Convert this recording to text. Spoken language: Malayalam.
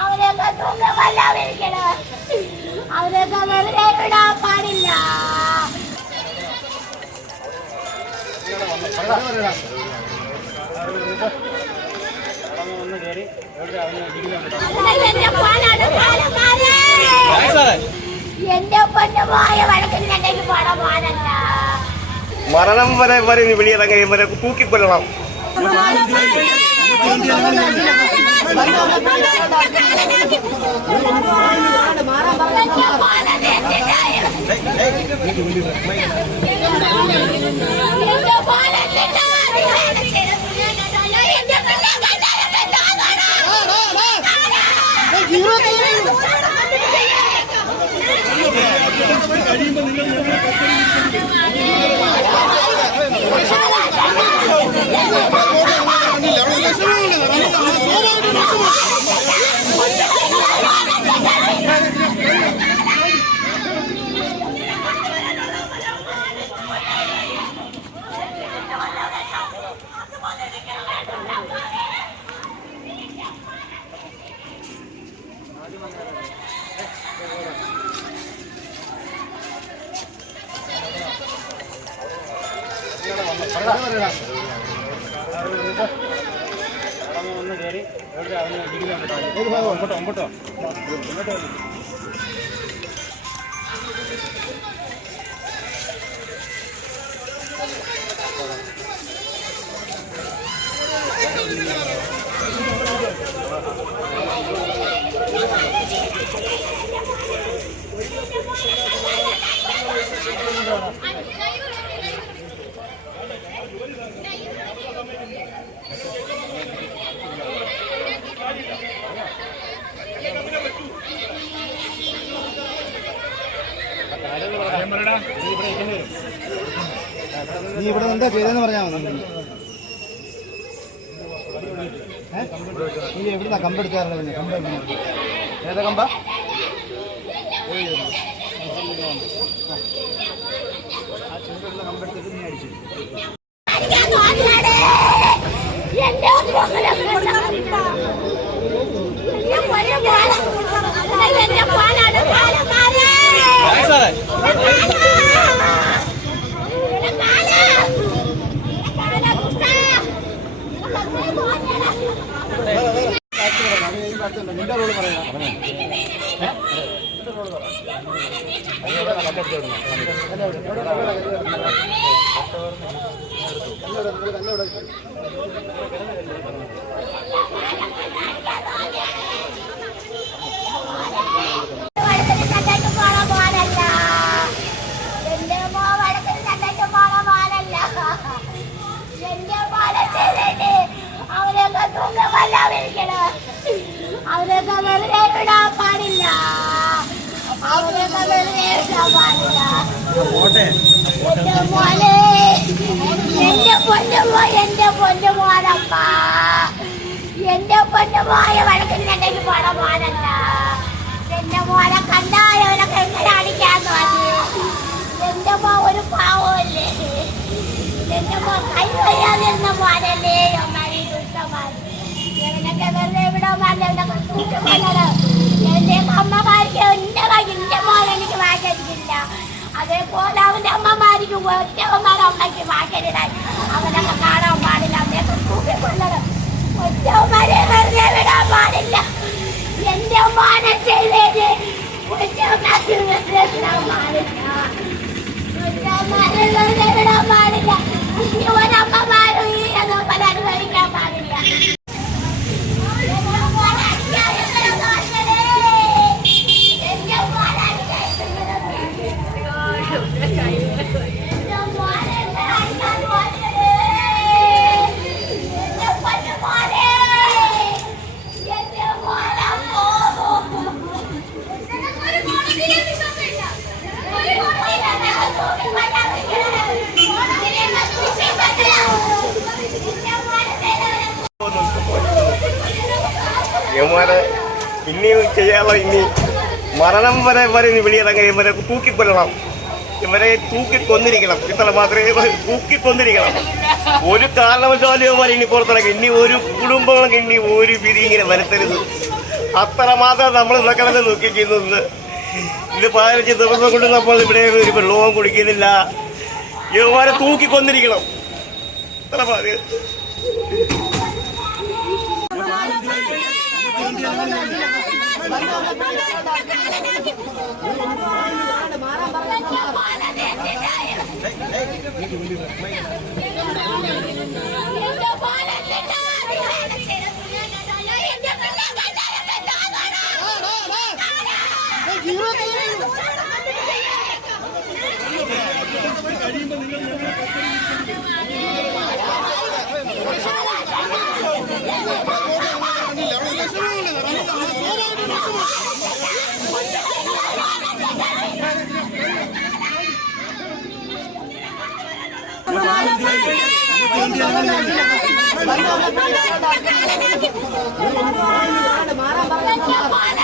അവരെയൊക്കെ തൂക്കമല്ലാതിരിക്കണം. അവരെയൊക്കെ വെറുതെ വിടാൻ പാടില്ല. എന്റെ പൊന്നുമായ വഴക്കിനുണ്ടെങ്കിൽ പണം പാടല്ല. മരണം വരെ വരെ വെളിയിറങ്ങി വരെ തൂക്കിക്കൊല്ലണം. നീ ഇവിടെ എന്താ ചെയ്തെന്ന് പറയാമോ? നീ എവിടുന്നാ കമ്പെടുക്കാറുള്ളത്? പിന്നെ കമ്പ ഏതാ കമ്പ? കമ്പെടുത്തിട്ട് നീ അടിച്ചു. നിന്റെ റോള് പറയാം. അവരെയൊക്കെ തൂക്കമല്ലാതിരിക്കണം. അവരെയൊക്കെ വെറുതെ വിടാൻ പാടില്ല. അവരെയൊക്കെ വെറുതെ വിടാൻ പാടില്ല. എന്റെ മോനെ, എന്റെ പൊന്നുമോ, എന്റെ പൊന്നുമോനമ്മ, എന്റെ പൊന്നുമായ വഴക്കിനുണ്ടെങ്കിൽ പണം പാടല്ല. എന്റെ മോനെ കണ്ടായവനൊക്കെ എങ്ങനെ അടിക്കാൻ തോന്നി. എന്റെ മോ ഒരു പാവമല്ലേ. എന്റെ മോ കൈ വയ്യാതിരുന്ന മോനല്ലേ. ഇവനൊക്കെ വെറുതെ വിടാൻ പാടില്ല. എന്റെ അമ്മമാർക്ക് എന്റെ മോൻ എനിക്ക് വാങ്ങിച്ചിട്ടില്ല. അതേപോലെ അവന്റെ അമ്മമാർക്ക് ഒറ്റവന്മാരെ അമ്മയ്ക്ക് വാങ്ങരുതാൻ. അവനൊക്കെ കാണാൻ പാടില്ല. അവനെയൊക്കെ തൂക്കിക്കൊല്ലണം. ഒറ്റവന്മാരെ വെറുതെ വിടാൻ പാടില്ല. എന്റെ മോനെ ചെയ്തേന് ഒറ്റവന്മാരെ വെറുതെ വിടാൻ പാടില്ല. ഒറ്റവന്മാരെ വെറുതെ വിടാൻ പാടില്ല. ഈ ഒരമ്മമാരും ഈ അതുപോലെ അനുഭവിക്കാൻ പാടില്ല. യമാരെ ഇനിയും ചെയ്യാനുള്ള ഇനി മരണം വരെ വരെ വെളിയിറങ്ങി വരെ തൂക്കിക്കൊല്ലണം. ഇവരെ തൂക്കിക്കൊന്നിരിക്കണം. ഇത്ര മാത്രമേ തൂക്കിക്കൊന്നിരിക്കണം. ഒരു കാരണവശാലും ഇവന്മാർ ഇനി പുറത്തിറങ്ങി ഇനി ഒരു കുടുംബങ്ങൾക്ക് ഇനി ഒരു വിധി ഇങ്ങനെ വരുത്തരുത്. അത്രമാത്രം നമ്മൾ ഇതൊക്കെ നോക്കിക്കുന്നു. ഇത് 15 ദിവസം കൊണ്ട് നമ്മൾ ഇവിടെ ഒരു വെള്ളവും കുടിക്കുന്നില്ല. ഇവന്മാരെ തൂക്കിക്കൊന്നിരിക്കണം. ഇത്ര മാത്രമേ മാറാൻ